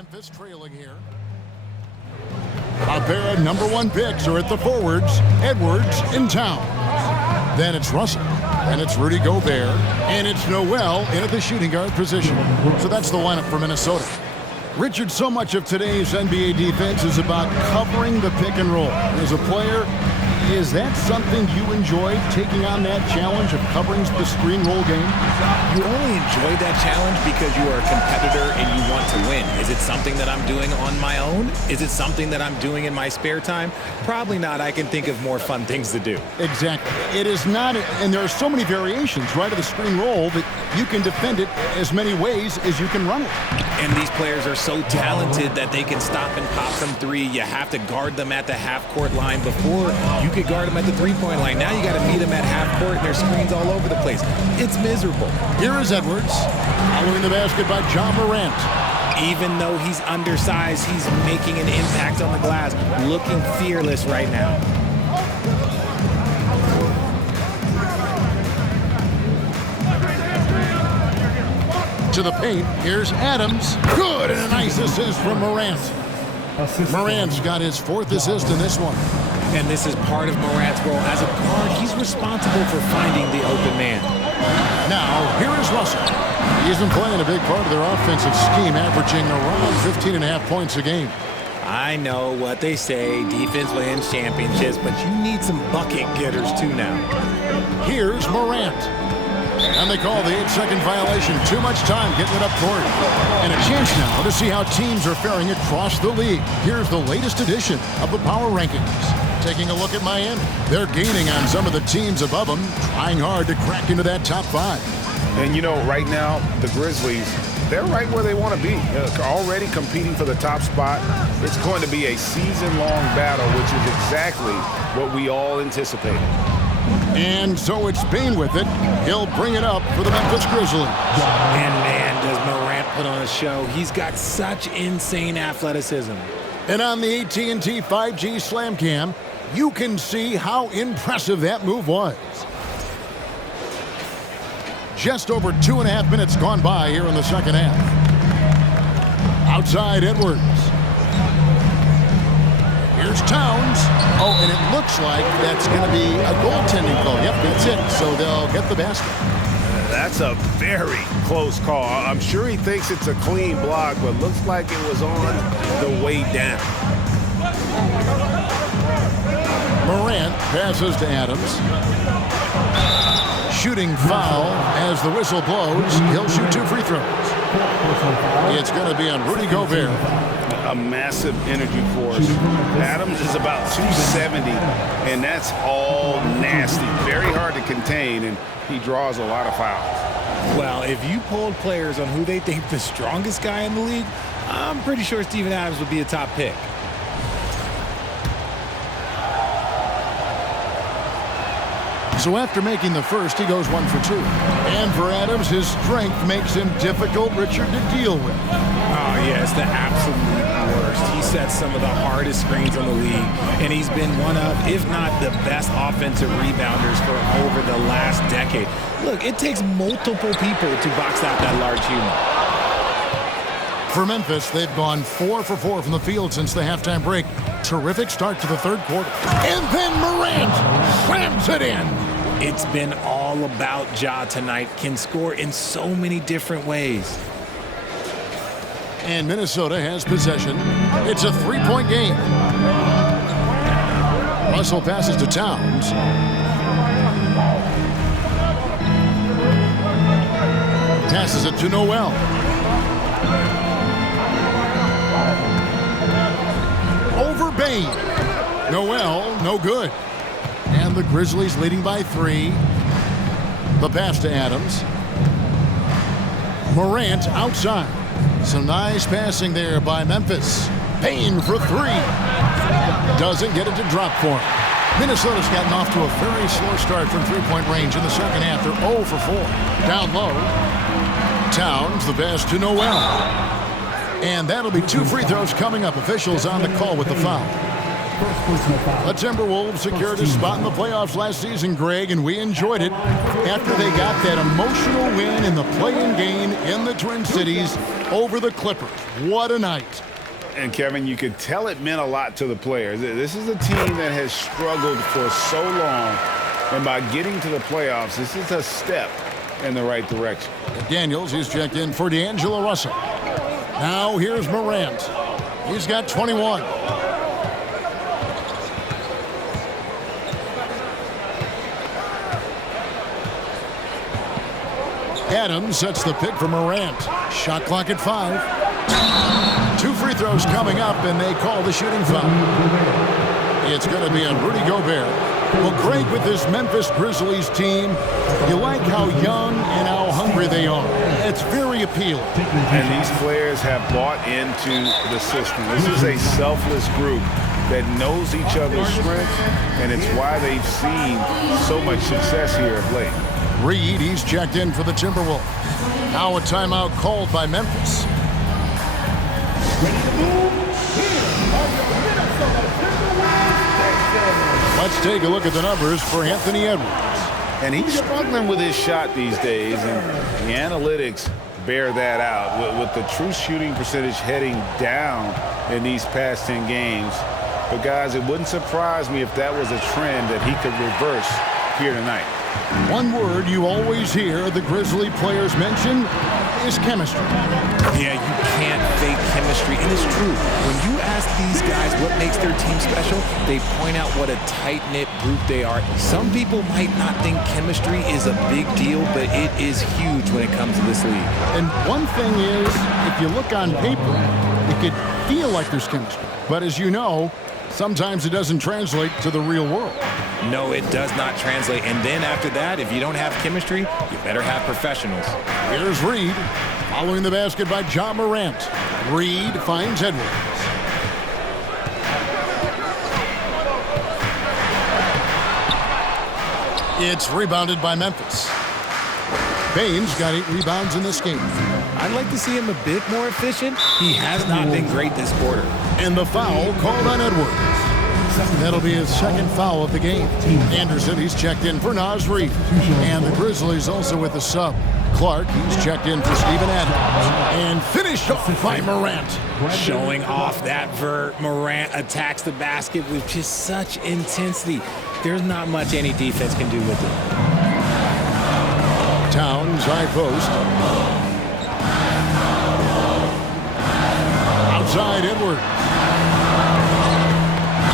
Memphis trailing here. A pair of #1 picks are at the forwards, Edwards and Towns. Then it's Russell, and it's Rudy Gobert, and it's Noel in at the shooting guard position. So that's the lineup for Minnesota. Richard, so much of today's NBA defense is about covering the pick and roll. As a player, is that something you enjoy, taking on that challenge of covering the screen roll game? You only enjoy that challenge because you are a competitor and you want to win. Is it something that I'm doing on my own? Is it something that I'm doing in my spare time? Probably not. I can think of more fun things to do. Exactly. It is not, and there are so many variations, right, of the screen roll that you can defend it as many ways as you can run it. And these players are so talented that they can stop and pop from three. You have to guard them at the half-court line. Before, you could guard them at the three-point line. Now you got to meet them at half-court, and there's screens all over the place. It's miserable. Here is Edwards, following the basket by Ja Morant. Even though he's undersized, he's making an impact on the glass, looking fearless right now. To the paint, here's Adams. Good, and a nice assist from Morant. Morant's got his 4th assist in this one. And this is part of Morant's role. As a guard, he's responsible for finding the open man. Now, here is Russell. He's been playing a big part of their offensive scheme, averaging around 15.5 points a game. I know what they say, defense wins championships, but you need some bucket getters too now. Here's Morant. And they call the 8-second violation. Too much time getting it up court. And a chance now to see how teams are faring across the league. Here's the latest edition of the Power Rankings. Taking a look at Miami. They're gaining on some of the teams above them, trying hard to crack into that top 5. And, you know, right now, the Grizzlies, they're right where they want to be. Already competing for the top spot. It's going to be a season-long battle, which is exactly what we all anticipated. And so it's Bane with it. He'll bring it up for the Memphis Grizzlies. And man, does Morant put on a show. He's got such insane athleticism. And on the AT&T 5G Slam Cam, you can see how impressive that move was. Just over 2.5 minutes gone by here in the second half. Outside Edwards. Here's Towns. Oh, and it looks like that's going to be a goaltending call. Yep, that's it. So they'll get the basket. That's a very close call. I'm sure he thinks it's a clean block, but looks like it was on the way down. Morant passes to Adams. Shooting foul as the whistle blows. He'll shoot 2 free throws. It's going to be on Rudy Gobert. A massive energy force. Adams is about 270, and that's all nasty. Very hard to contain, and he draws a lot of fouls. Well, if you polled players on who they think the strongest guy in the league, I'm pretty sure Steven Adams would be a top pick. So after making the first, he goes 1 for 2. And for Adams, his strength makes him difficult, Richard, to deal with. Oh, yeah, it's the absolute worst. He sets some of the hardest screens in the league, and he's been one of, if not the best offensive rebounders for over the last decade. Look, it takes multiple people to box out that large human. For Memphis, they've gone 4 for 4 from the field since the halftime break. Terrific start to the third quarter. And then Morant slams it in. It's been all about Ja tonight. Can score in so many different ways. And Minnesota has possession. It's a 3-point game. Russell passes to Towns. Passes it to Noel. Over Bane. Noel, no good. And the Grizzlies leading by 3. The pass to Adams. Morant outside. Some nice passing there by Memphis. Bane for 3. Doesn't get it to drop for him. Minnesota's gotten off to a very slow start from 3-point range in the second half. They're 0 for 4. Down low. Towns, the pass to Noel. And that'll be 2 free throws coming up. Officials on the call with the foul. The Timberwolves secured a spot in the playoffs last season, Greg, and we enjoyed it after they got that emotional win in the play-in game in the Twin Cities over the Clippers. What a night. And, Kevin, you could tell it meant a lot to the players. This is a team that has struggled for so long, and by getting to the playoffs, this is a step in the right direction. Daniels is checked in for D'Angelo Russell. Now here's Morant. He's got 21. Adams sets the pick for Morant. Shot clock at 5. 2 free throws coming up, and they call the shooting foul. It's going to be on Rudy Gobert. Well, Greg, with this Memphis Grizzlies team, you like how young and how hungry they are. It's very appealing. And these players have bought into the system. This is a selfless group that knows each other's strengths, and it's why they've seen so much success here of late. Reed, he's checked in for the Timberwolves. Now a timeout called by Memphis. Let's take a look at the numbers for Anthony Edwards. And he's struggling with his shot these days, and the analytics bear that out with the true shooting percentage heading down in these past 10 games. But, guys, it wouldn't surprise me if that was a trend that he could reverse here tonight. One word you always hear the Grizzly players mention is chemistry. Yeah, you can't fake chemistry, and it's true. When you ask these guys what makes their team special, they point out what a tight-knit group they are. Some people might not think chemistry is a big deal, but it is huge when it comes to this league. And one thing is, if you look on paper, it could feel like there's chemistry. But as you know, sometimes it doesn't translate to the real world. No, it does not translate. And then after that, if you don't have chemistry, you better have professionals. Here's Reed, following the basket by Ja Morant. Reed finds Edwards. It's rebounded by Memphis. Baines got 8 rebounds in this game. I'd like to see him a bit more efficient. He has not been great this quarter. And the foul called on Edwards. That'll be his second foul of the game. Anderson, he's checked in for Naz Reid. And the Grizzlies also with a sub. Clark, he's checked in for Steven Adams. And finished off by Morant. Showing off that vert. Morant attacks the basket with just such intensity. There's not much any defense can do with it. Towns, high post. Outside Edwards.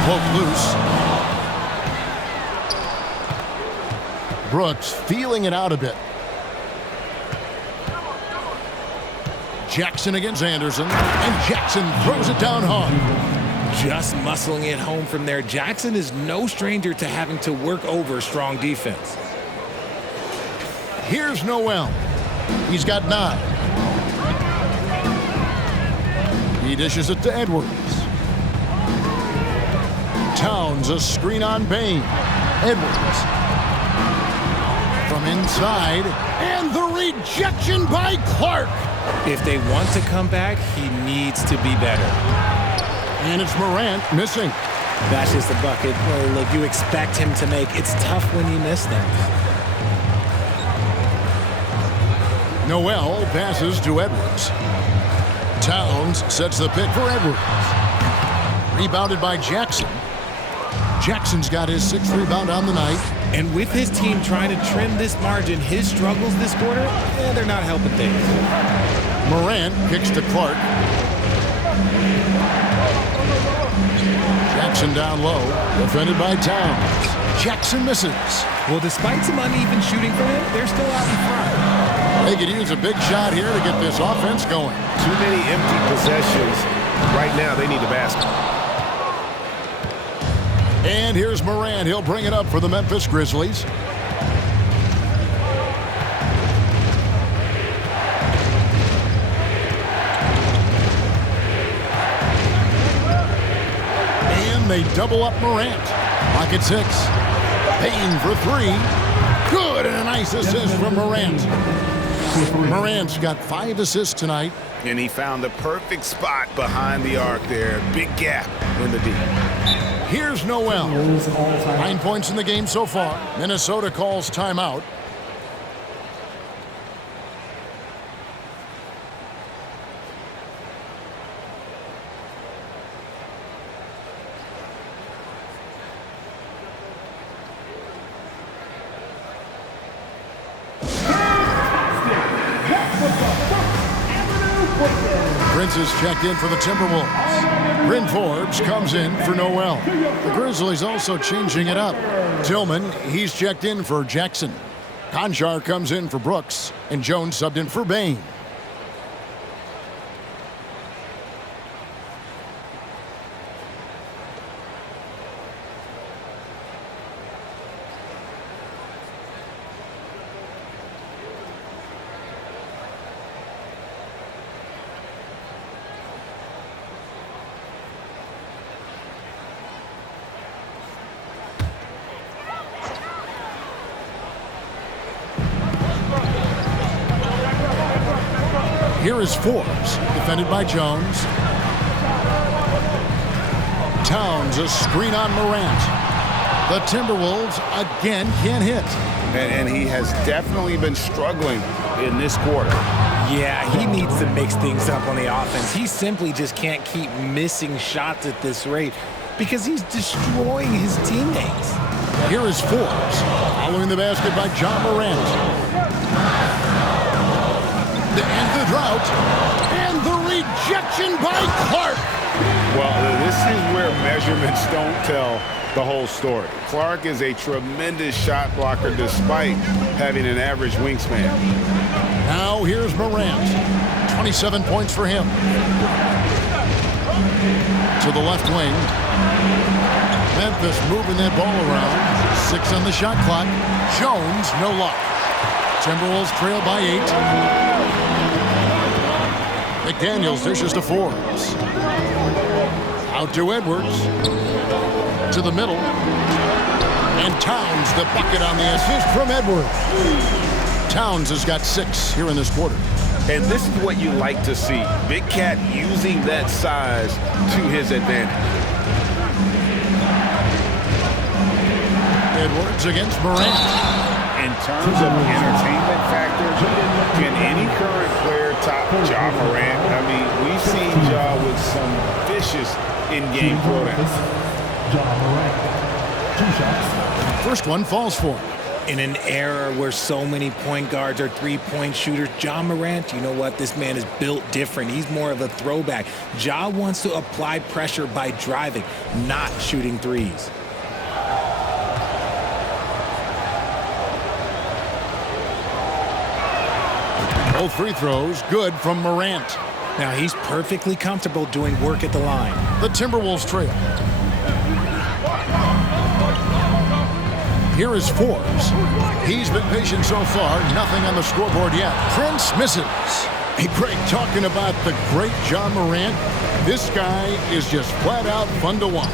Poke loose. Brooks feeling it out a bit. Jackson against Anderson, and Jackson throws it down hard. Just muscling it home from there. Jackson is no stranger to having to work over strong defense. Here's Noel. He's got 9. He dishes it to Edwards. Towns, a screen on Bane. Edwards. From inside, and the rejection by Clark. If they want to come back, he needs to be better. And it's Morant missing. That's just the bucket. Well, look, you expect him to make. It's tough when you miss them. Noel passes to Edwards. Towns sets the pick for Edwards. Rebounded by Jackson. Jackson's got his 6th rebound on the night. And with his team trying to trim this margin, his struggles this quarter, they're not helping things. Morant kicks to Clark. Jackson down low, defended by Towns. Jackson misses. Well, despite some uneven shooting from him, they're still out in front. They could use a big shot here to get this offense going. Too many empty possessions. Right now, they need the basket. And here's Morant. He'll bring it up for the Memphis Grizzlies. And they double up Morant. Clock at 6. Payne for 3. Good, and a nice assist from Morant. Morant's got 5 assists tonight. And he found the perfect spot behind the arc there. Big gap in the D. Here's Noel. 9 points in the game so far. Minnesota calls timeout. Prince is checked in for the Timberwolves. Bryn Forbes comes in for Noel. The Grizzlies also changing it up. Tillman, he's checked in for Jackson. Konchar comes in for Brooks, and Jones subbed in for Bane. Here is Forbes, defended by Jones. Towns, a screen on Morant. The Timberwolves again can't hit. And he has definitely been struggling in this quarter. Yeah, he needs to mix things up on the offense. He simply just can't keep missing shots at this rate because he's destroying his teammates. Here is Forbes, following the basket by John Morant. To end the drought, and the rejection by Clark. Well, this is where measurements don't tell the whole story. Clark is a tremendous shot blocker despite having an average wingspan. Now here's Morant. 27 points for him. To the left wing. Memphis moving that ball around. 6 on the shot clock. Jones, no luck. Timberwolves trail by 8. McDaniels dishes to Forbes. Out to Edwards. To the middle. And Towns, the bucket on the assist from Edwards. Towns has got 6 here in this quarter. And this is what you like to see. Big Cat using that size to his advantage. Edwards against Morant. In terms of entertainment factor, can any current player top Ja Morant? I mean, we've seen Ja with some vicious in-game throwdowns. Ja Morant, 2 shots. First one falls for him. In an era where so many point guards are three-point shooters, Ja Morant, you know what? This man is built different. He's more of a throwback. Ja wants to apply pressure by driving, not shooting threes. Both free throws good from Morant. Now he's perfectly comfortable doing work at the line. The Timberwolves trail. Here is Forbes. He's been patient so far. Nothing on the scoreboard yet. Prince misses. Hey, Greg, talking about the great Ja Morant, this guy is just flat out fun to watch.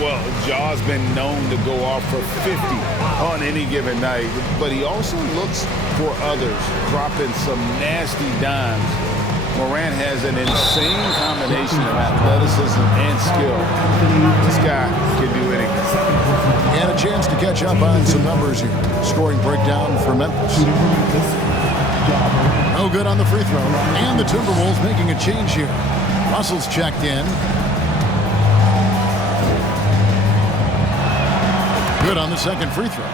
Well, Ja's been known to go off for 50 on any given night, but he also looks for others, dropping some nasty dimes. Morant has an insane combination of athleticism and skill. This guy can do anything. And a chance to catch up on some numbers here. Scoring breakdown for Memphis. No good on the free throw. And the Timberwolves making a change here. Russell's checked in. Good on the second free throw.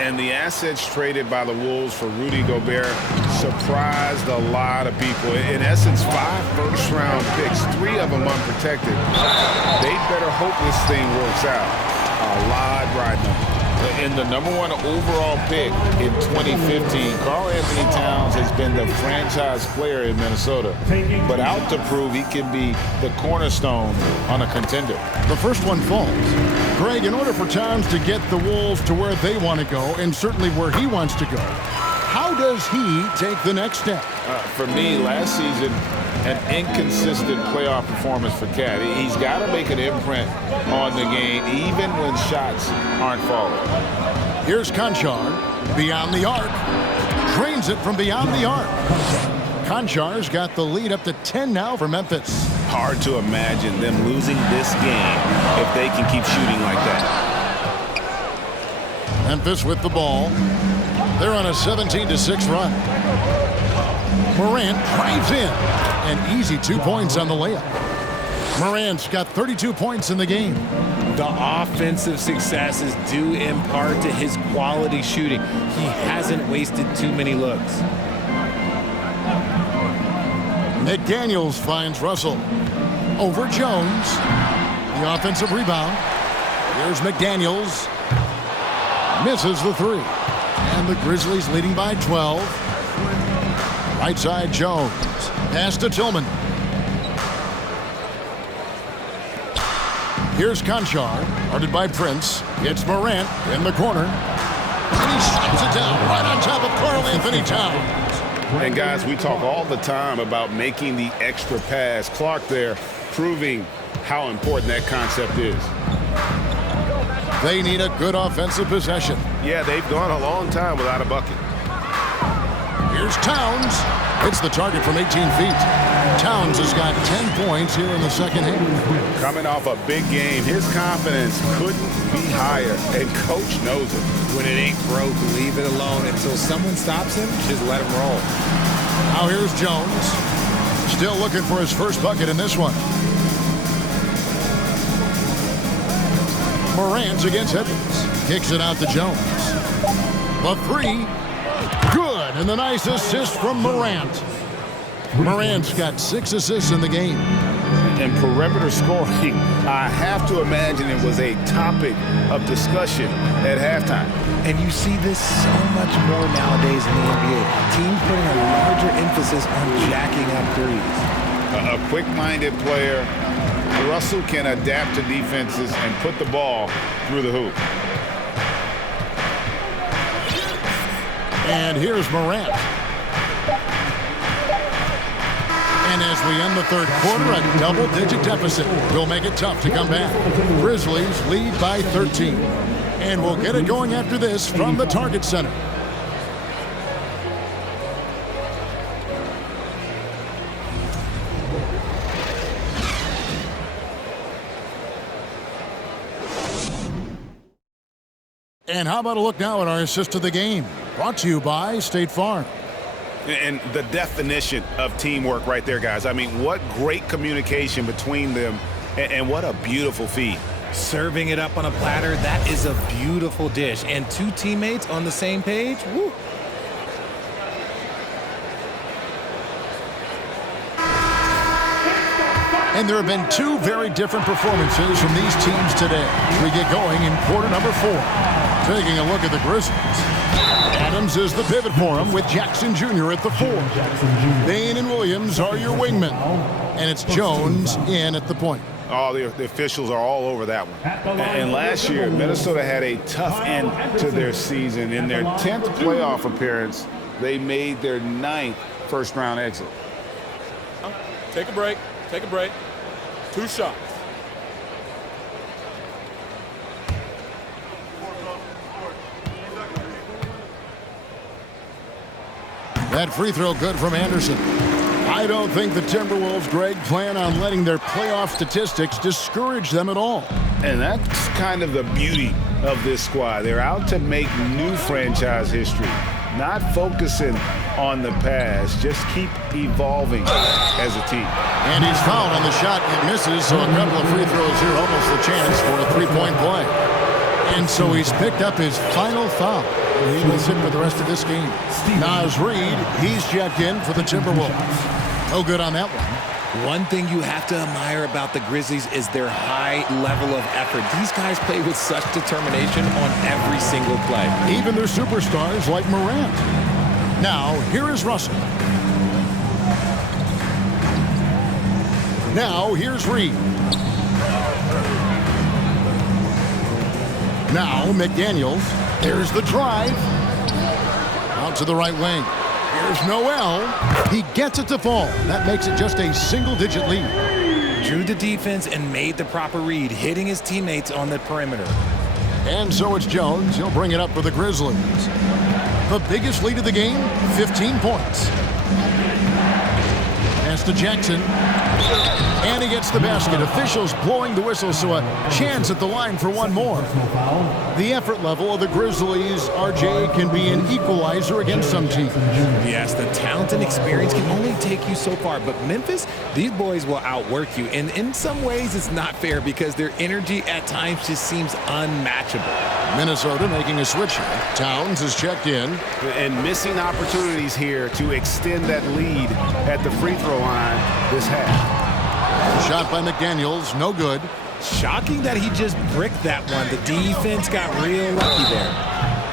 And the assets traded by the Wolves for Rudy Gobert surprised a lot of people. In essence, 5 first-round picks, 3 of them unprotected. They better hope this thing works out. A lot riding them. In the #1 overall pick in 2015, Karl-Anthony Towns has been the franchise player in Minnesota, but out to prove he can be the cornerstone on a contender. The first one falls. Greg, in order for Towns to get the Wolves to where they want to go, and certainly where he wants to go, how does he take the next step? For me, last season, an inconsistent playoff performance for Cat. He's got to make an imprint on the game, even when shots aren't falling. Here's Konchar, beyond the arc. Drains it from beyond the arc. Konchar's got the lead up to 10 now for Memphis. Hard to imagine them losing this game if they can keep shooting like that. Memphis with the ball. They're on a 17-6 run. Morant drives in. An easy 2 points on the layup. Morant's got 32 points in the game. The offensive success is due in part to his quality shooting. He hasn't wasted too many looks. McDaniels finds Russell. Over Jones. The offensive rebound. Here's McDaniels. Misses the three. And the Grizzlies leading by 12. Right side Jones. Pass to Tillman. Here's Conchar, guarded by Prince. It's Morant in the corner. And he slaps it down right on top of Karl Anthony Towns. And guys, we talk all the time about making the extra pass. Clark there proving how important that concept is. They need a good offensive possession. Yeah, they've gone a long time without a bucket. Here's Towns. It's the target from 18 feet. Towns has got 10 points here in the second half. Coming off a big game, his confidence couldn't be higher, and coach knows it. When it ain't broke, leave it alone until someone stops him. Just let him roll. Now here's Jones. Still looking for his first bucket in this one. Morant against Edwards. Kicks it out to Jones. The three. Good. And the nice assist from Morant. Morant's got 6 assists in the game. And perimeter scoring, I have to imagine it was a topic of discussion at halftime. And you see this so much more nowadays in the NBA. Teams putting a larger emphasis on jacking up threes. A quick-minded player. Russell can adapt to defenses and put the ball through the hoop. And here's Morant. And as we end the third quarter, a double-digit deficit will make it tough to come back. Grizzlies lead by 13. And we'll get it going after this from the Target Center. And how about a look now at our assist of the game? Brought to you by State Farm. And the definition of teamwork right there, guys. I mean, what great communication between them, and what a beautiful feed. Serving it up on a platter, that is a beautiful dish. And 2 teammates on the same page, woo. And there have been 2 very different performances from these teams today. We get going in quarter number 4. Taking a look at the Grizzlies. Adams is the pivot for him with Jackson Jr. at the 4. Bain and Williams are your wingmen. And it's Jones in at the point. Oh, the officials are all over that one. And last year, Minnesota had a tough end to their season. In their 10th playoff appearance, they made their 9th first-round exit. Take a break. Take a break. 2 shots. That free throw good from Anderson. I don't think the Timberwolves, Greg, plan on letting their playoff statistics discourage them at all. And that's kind of the beauty of this squad. They're out to make new franchise history, not focusing on the past, just keep evolving as a team. And he's fouled on the shot. It misses, so a couple of free throws here, almost a chance for a 3-point play. And so he's picked up his final foul. He will sit for the rest of this game. Naz Reid, he's checked in for the Timberwolves. No good on that one. One thing you have to admire about the Grizzlies is their high level of effort. These guys play with such determination on every single play. Even their superstars like Morant. Now, here is Russell. Now, here's Reid. Now, McDaniels. There's the drive. Out to the right wing. Here's Noel. He gets it to fall. That makes it just a single-digit lead. Drew the defense and made the proper read, hitting his teammates on the perimeter. And so it's Jones. He'll bring it up for the Grizzlies. The biggest lead of the game, 15 points. Pass to Jackson. And he gets the basket. Officials blowing the whistle, so a chance at the line for one more. Personal foul. The effort level of the Grizzlies, RJ, can be an equalizer against some teams. Yes, the talent and experience can only take you so far, but Memphis, these boys will outwork you. And in some ways, it's not fair because their energy at times just seems unmatchable. Minnesota making a switch here. Towns is checked in. And missing opportunities here to extend that lead at the free throw line this half. Shot by McDaniels, no good. Shocking that he just bricked that one. The defense got real lucky there.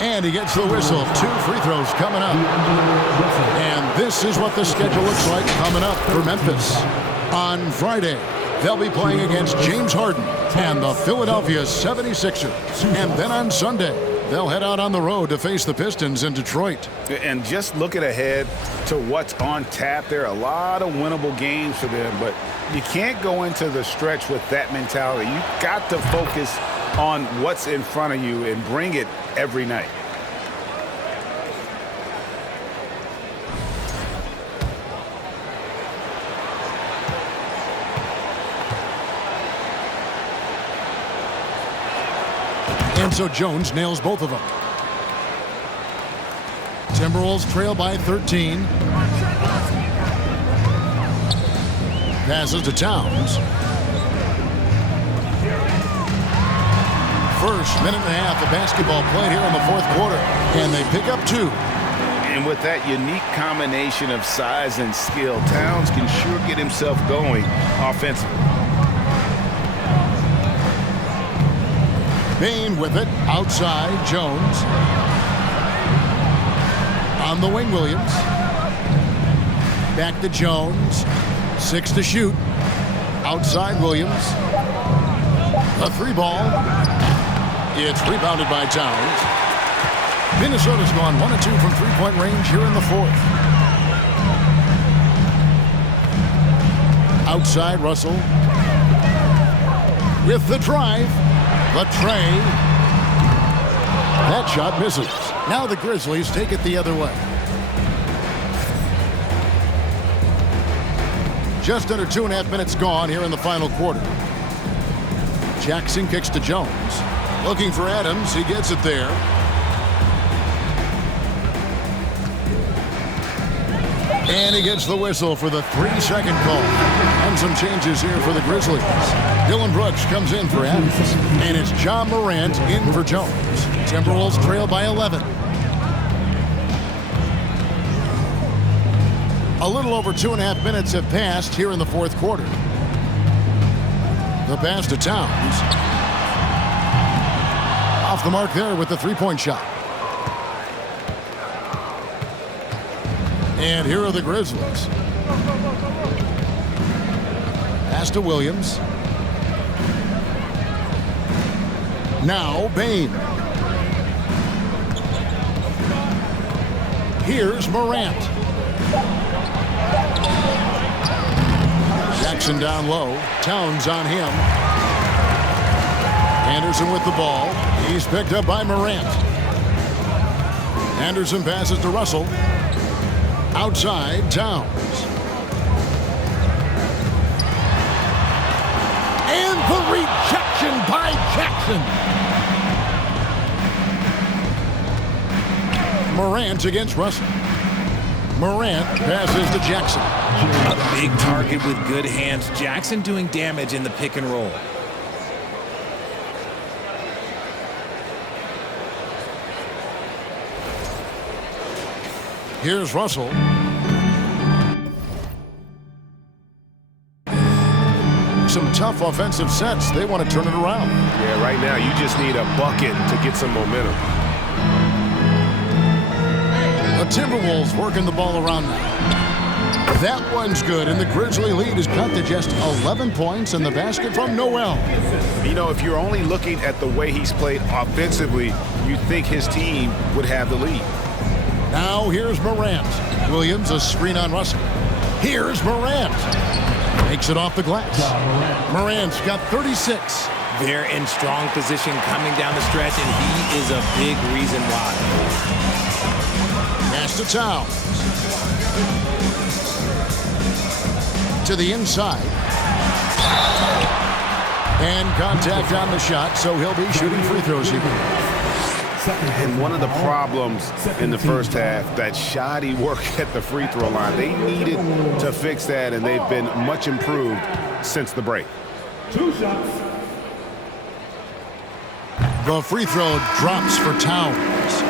And he gets the whistle. 2 free throws coming up. And this is what the schedule looks like coming up for Memphis. On Friday, they'll be playing against James Harden and the Philadelphia 76ers. And then on Sunday, they'll head out on the road to face the Pistons in Detroit. And just looking ahead to what's on tap, there are a lot of winnable games for them, but you can't go into the stretch with that mentality. You've got to focus on what's in front of you and bring it every night. And so Jones nails both of them. Timberwolves trail by 13. Passes to Towns. First minute and a half of basketball played here in the fourth quarter. And they pick up 2. And with that unique combination of size and skill, Towns can sure get himself going offensively. Bane with it, outside, Jones. On the wing, Williams. Back to Jones. 6 to shoot. Outside, Williams. A 3 ball. It's rebounded by Towns. Minnesota's gone 1 of 2 from three-point range here in the fourth. Outside, Russell. With the drive. The tray. That shot misses. Now the Grizzlies take it the other way. Just under 2.5 minutes gone here in the final quarter. Jackson kicks to Jones. Looking for Adams. He gets it there. And he gets the whistle for the 3-second call. And some changes here for the Grizzlies. Dylan Brooks comes in for Adams. And it's John Morant in for Jones. Timberwolves trail by 11. A little over 2.5 minutes have passed here in the fourth quarter. The pass to Towns. Off the mark there with the three-point shot. And here are the Grizzlies. Pass to Williams. Now Bane. Here's Morant. Jackson down low. Towns on him. Anderson with the ball. He's picked up by Morant. Anderson passes to Russell. Outside, Towns. And the rejection by Jackson. Morant against Russell. Morant passes to Jackson. A big target with good hands. Jackson doing damage in the pick and roll. Here's Russell. Some tough offensive sets. They want to turn it around. Yeah, right now you just need a bucket to get some momentum. The Timberwolves working the ball around now. That one's good, and the Grizzly lead is cut to just 11 points in the basket from Noel. You know, if you're only looking at the way he's played offensively, you'd think his team would have the lead. Now here's Morant. Williams, a screen on Russell. Here's Morant. Makes it off the glass. Morant's got 36. They're in strong position coming down the stretch, and he is a big reason why. Pass to Towns. To the inside. And contact on the shot, so he'll be shooting free throws here. And one of the problems in the first half, that shoddy work at the free throw line. They needed to fix that, and they've been much improved since the break. 2 shots. The free throw drops for Towns.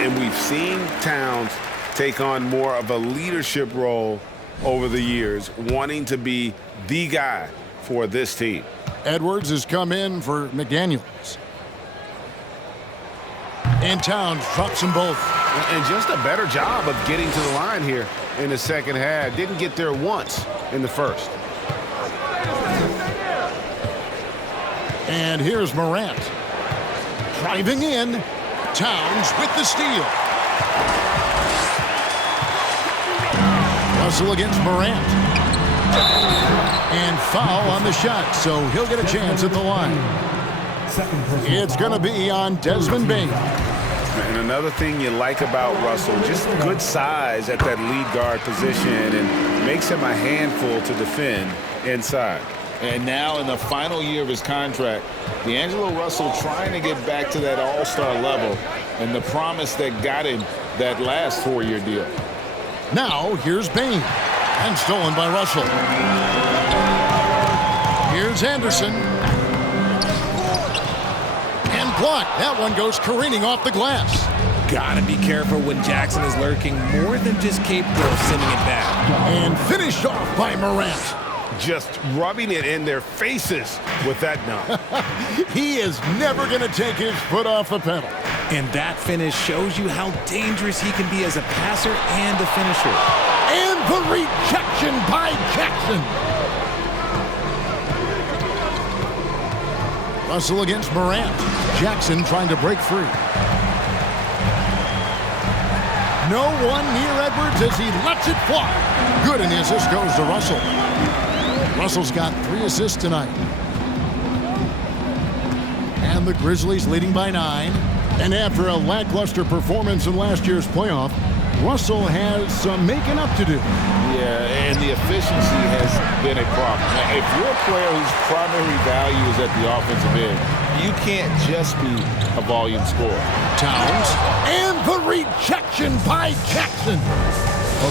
And we've seen Towns take on more of a leadership role over the years, wanting to be the guy for this team. Edwards has come in for McDaniels. And Towns drops them both. And just a better job of getting to the line here in the second half. Didn't get there once in the first. And here's Morant. Driving in. Towns with the steal. Russell against Morant. And foul on the shot, so he'll get a chance at the line. It's going to be on Desmond Bane. And another thing you like about Russell, just good size at that lead guard position, and makes him a handful to defend inside. And now in the final year of his contract, D'Angelo Russell trying to get back to that all-star level and the promise that got him that last 4-year deal. Now here's Bane. And stolen by Russell. Here's Anderson. And blocked. That one goes careening off the glass. Gotta be careful when Jackson is lurking more than just capable of sending it back. And finished off by Morant. Just rubbing it in their faces with that dunk. He is never going to take his foot off the pedal. And that finish shows you how dangerous he can be as a passer and a finisher. And the rejection by Jackson. Russell against Morant. Jackson trying to break free. No one near Edwards as he lets it fly. Good, and the assist goes to Russell. Russell's got 3 assists tonight. And the Grizzlies leading by 9. And after a lackluster performance in last year's playoff, Russell has some making up to do. Yeah, and the efficiency has been a problem. Now, if you're a player whose primary value is at the offensive end, you can't just be a volume scorer. Towns, and the rejection by Jackson.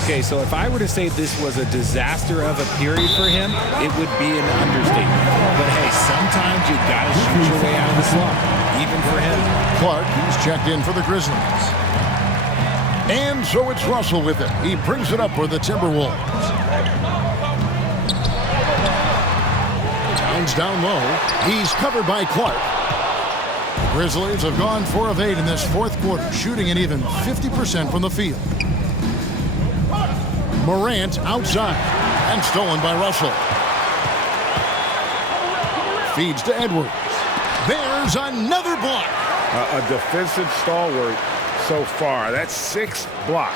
Okay, so if I were to say this was a disaster of a period for him, it would be an understatement. But hey, sometimes you gotta shoot your way out of the slump, even for him. Clark, he's checked in for the Grizzlies. And so it's Russell with it. He brings it up for the Timberwolves. Towns down low. He's covered by Clark. The Grizzlies have gone 4 of 8 in this fourth quarter, shooting an even 50% from the field. Morant outside and stolen by Russell. Feeds to Edwards. There's another block. A defensive stalwart so far. That's 6 blocks.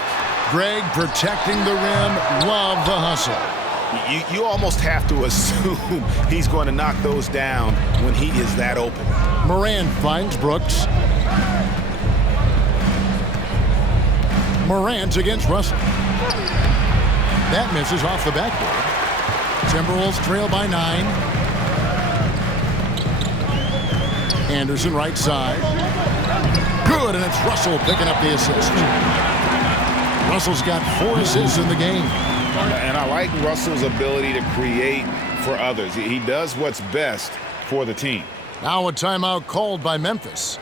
Greg protecting the rim. Love the hustle. You almost have to assume he's going to knock those down when he is that open. Morant finds Brooks. Morant against Russell. That misses off the backboard. Timberwolves trail by 9. Anderson right side. Good, and it's Russell picking up the assist. Russell's got 4 assists in the game. And I like Russell's ability to create for others. He does what's best for the team. Now a timeout called by Memphis.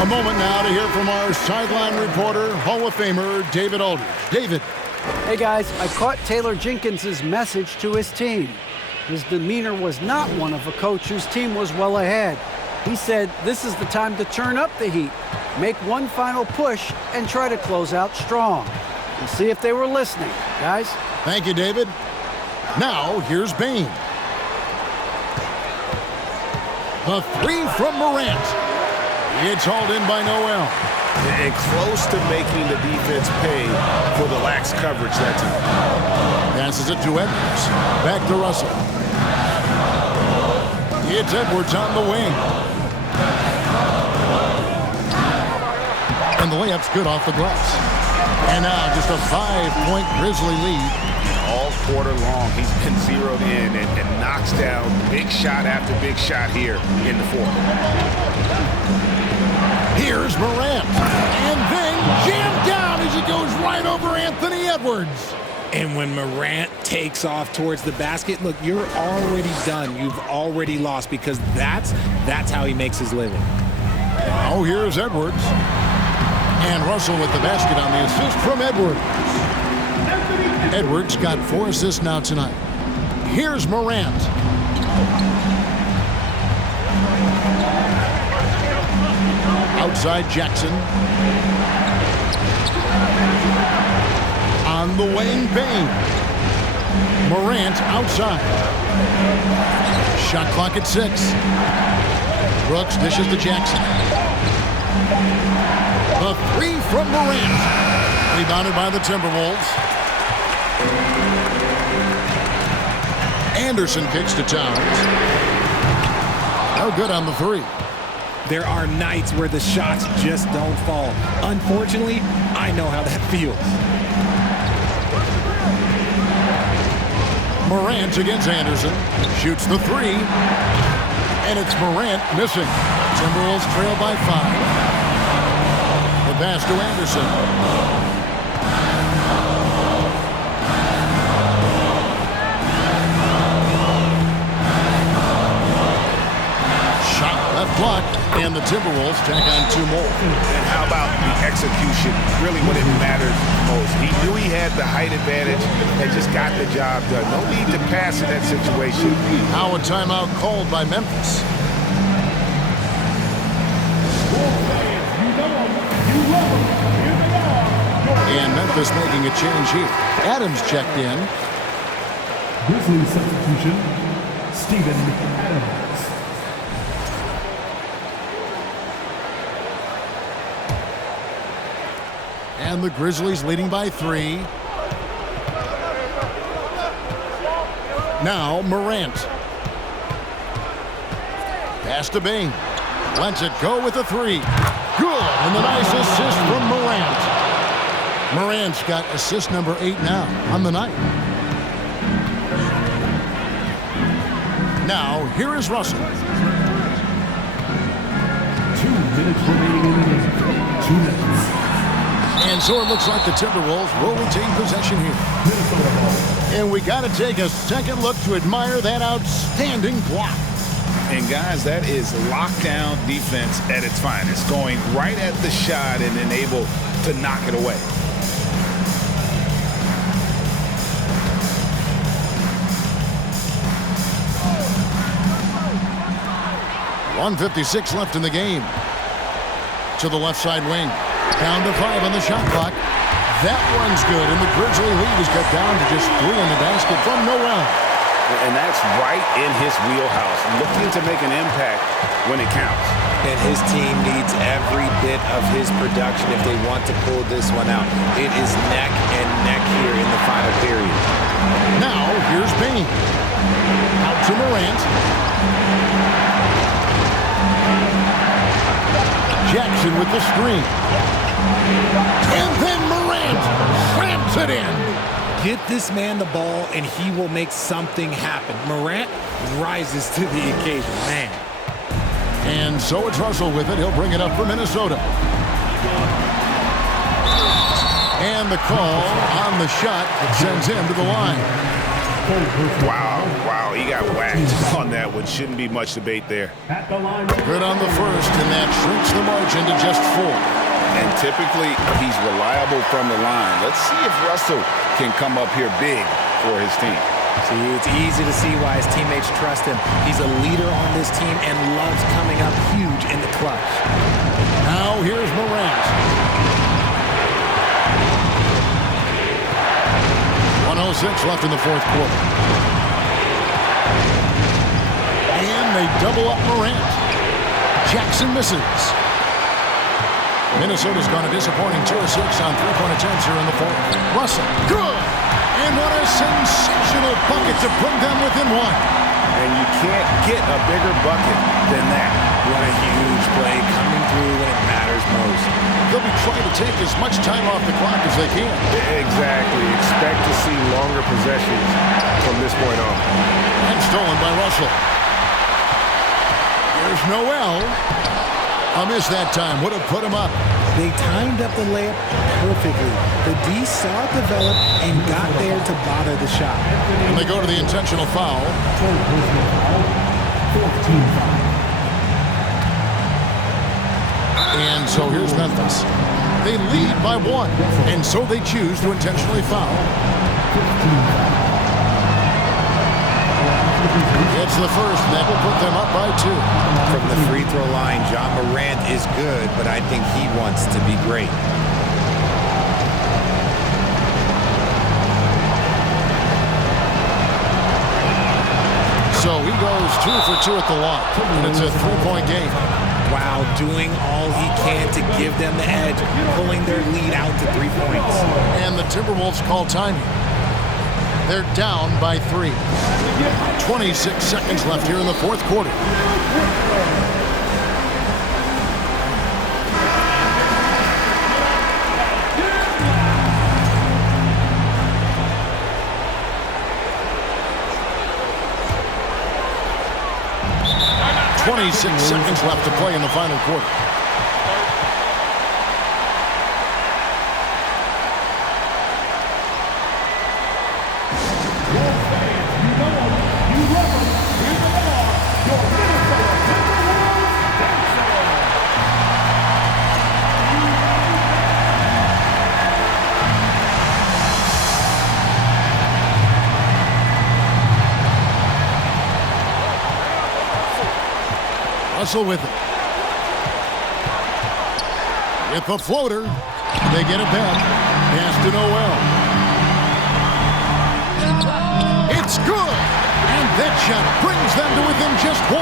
A moment now to hear from our sideline reporter, Hall of Famer David Aldridge. David. Hey guys, I caught Taylor Jenkins' message to his team. His demeanor was not one of a coach whose team was well ahead. He said this is the time to turn up the heat, make one final push, and try to close out strong. We'll see if they were listening, guys. Thank you, David. Now, here's Bane. The 3 from Morant. It's hauled in by Noel. And close to making the defense pay for the lax coverage that time. Passes it to Edwards. Back to Russell. It's Edwards on the wing. And the layup's good off the glass. And now just a 5-point Grizzly lead. All quarter long, he's been zeroed in and knocks down big shot after big shot here in the fourth. Here's Morant. And then jammed down as he goes right over Anthony Edwards. And when Morant takes off towards the basket, look, you're already done. You've already lost because that's how he makes his living. Now here's Edwards. And Russell with the basket on the assist from Edwards. Edwards got 4 assists now tonight. Here's Morant. Outside Jackson. On the wing, Bane. Morant outside. Shot clock at 6. Brooks dishes to Jackson. The 3 from Morant. Rebounded by the Timberwolves. Anderson kicks to Towns. No good on the 3. There are nights where the shots just don't fall. Unfortunately, I know how that feels. Morant against Anderson. Shoots the 3. And it's Morant missing. Timberwolves trail by 5. The pass to Anderson. Shot left block, and the Timberwolves tack on 2 more. And how about the execution? Really what it matters most. He knew he had the height advantage and just got the job done. No need to pass in that situation. Now a timeout called by Memphis. And Memphis making a change here. Adams checked in. Grizzlies substitution, Steven Adams. And the Grizzlies leading by 3. Now Morant. Pass to Bing. Lets it go with a 3. Good. And the nice assist from Morant. Morant's got assist number 8 now on the night. Now, here is Russell. 2 minutes remaining in the game. 2 minutes. And so it looks like the Timberwolves will retain possession here. And we got to take a second look to admire that outstanding block. And guys, that is lockdown defense at its finest. Going right at the shot and then able to knock it away. 1:56 left in the game. To the left side wing. Down to 5 on the shot clock. That one's good, and the Grizzly lead is cut down to just 3 in the basket from Noel. And that's right in his wheelhouse. Looking to make an impact when it counts. And his team needs every bit of his production if they want to pull this one out. It is neck and neck here in the final period. Now, here's Bane. Out to Morant. Jackson with the screen. And then Morant slams it in. Get this man the ball, and he will make something happen. Morant rises to the occasion, man. And so it's Russell with it. He'll bring it up for Minnesota. And the call on the shot that sends him to the line. Wow, he got whacked on that one. Shouldn't be much debate there. Good on the first, and that shrinks the margin to just 4. And typically, he's reliable from the line. Let's see if Russell can come up here big for his team. See, it's easy to see why his teammates trust him. He's a leader on this team and loves coming up huge in the clutch. Now here's Morant. 1:06 left in the fourth quarter. And they double up Morant. Jackson misses. Minnesota's gone a disappointing 2 of 6 on 3-point attempts here in the fourth. Russell, good! And what a sensational bucket to put them within 1. and you can't get a bigger bucket than that. What a huge play coming through when it matters most. They'll be trying to take as much time off the clock as they can. Exactly. Expect to see longer possessions from this point on. And stolen by Russell. There's Noel. A miss that time. Would have put him up. They timed up the layup perfectly. The D saw it develop and got there to bother the shot. And they go to the intentional foul. 14 And so here's Memphis. They lead by 1, and so they choose to intentionally foul. It's the first, and that will put them up by 2. From the free throw line, Ja Morant is good, but I think he wants to be great. So he goes 2 for 2 at the line, and it's a 3-point game. While doing all he can to give them the edge, pulling their lead out to 3 points. And the Timberwolves call timing. They're down by 3. 26 seconds left here in the fourth quarter. .26 seconds left to play in the final quarter. Russell with it. With the floater, they get it back. Pass to Noel. It's good! And that shot brings them to within just 1.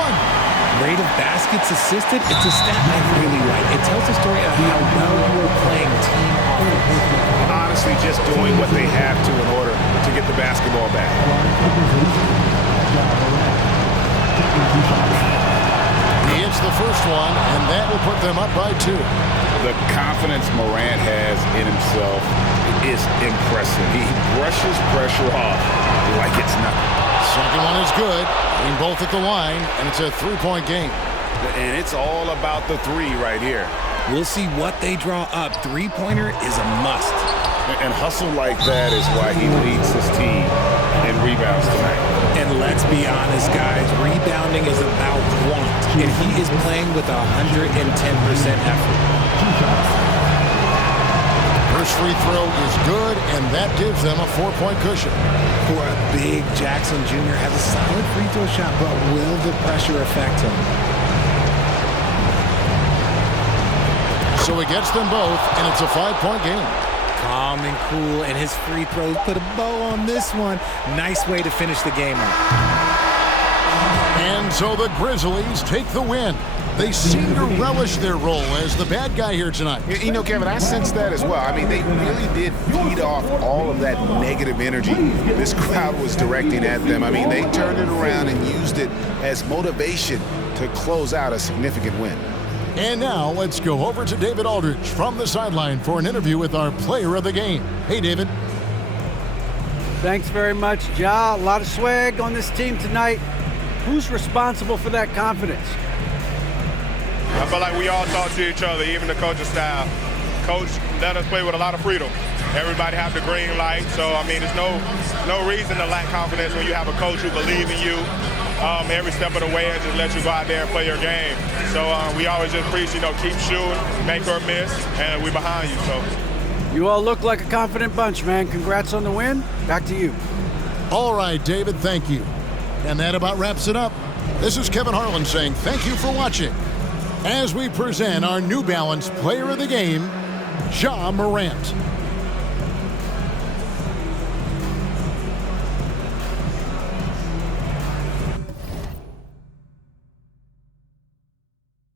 Rate of baskets assisted, it's a stat I really like. It tells the story of how well you are playing team offense. Honestly, just doing what they have to in order to get the basketball back. He hits the first one, and that will put them up by 2. The confidence Morant has in himself is impressive. He brushes pressure off like it's nothing. Second one is good. Being both at the line, and it's a 3-point game. And it's all about the 3 right here. We'll see what they draw up. Three-pointer is a must. And hustle like that is why he leads his team in rebounds tonight. And let's be honest, guys, rebounding is about want. And he is playing with 110% effort. First free throw is good, and that gives them a 4-point cushion. For a big Jackson Jr. has a solid free throw shot, but will the pressure affect him? So he gets them both, and it's a 5-point game. Calm and cool, and his free throws put a bow on this one. Nice way to finish the game up. And so the Grizzlies take the win. They seem to relish their role as the bad guy here tonight. You know, Kevin, I sense that as well. I mean, they really did feed off all of that negative energy this crowd was directing at them. I mean, they turned it around and used it as motivation to close out a significant win. And now let's go over to David Aldridge from the sideline for an interview with our player of the game. Hey, David. Thanks very much, Ja. A lot of swag on this team tonight. Who's responsible for that confidence? I feel like we all talk to each other, even the coaching staff. Coach let us play with a lot of freedom. Everybody have the green light, so I mean, there's no reason to lack confidence when you have a coach who believes in you every step of the way and just let you go out there and play your game. So we always just preach, keep shooting, make or miss, and we're behind you. So you all look like a confident bunch, man. Congrats on the win. Back to you. All right, David, thank you. And that about wraps it up. This is Kevin Harlan saying thank you for watching as we present our New Balance Player of the Game, Ja Morant.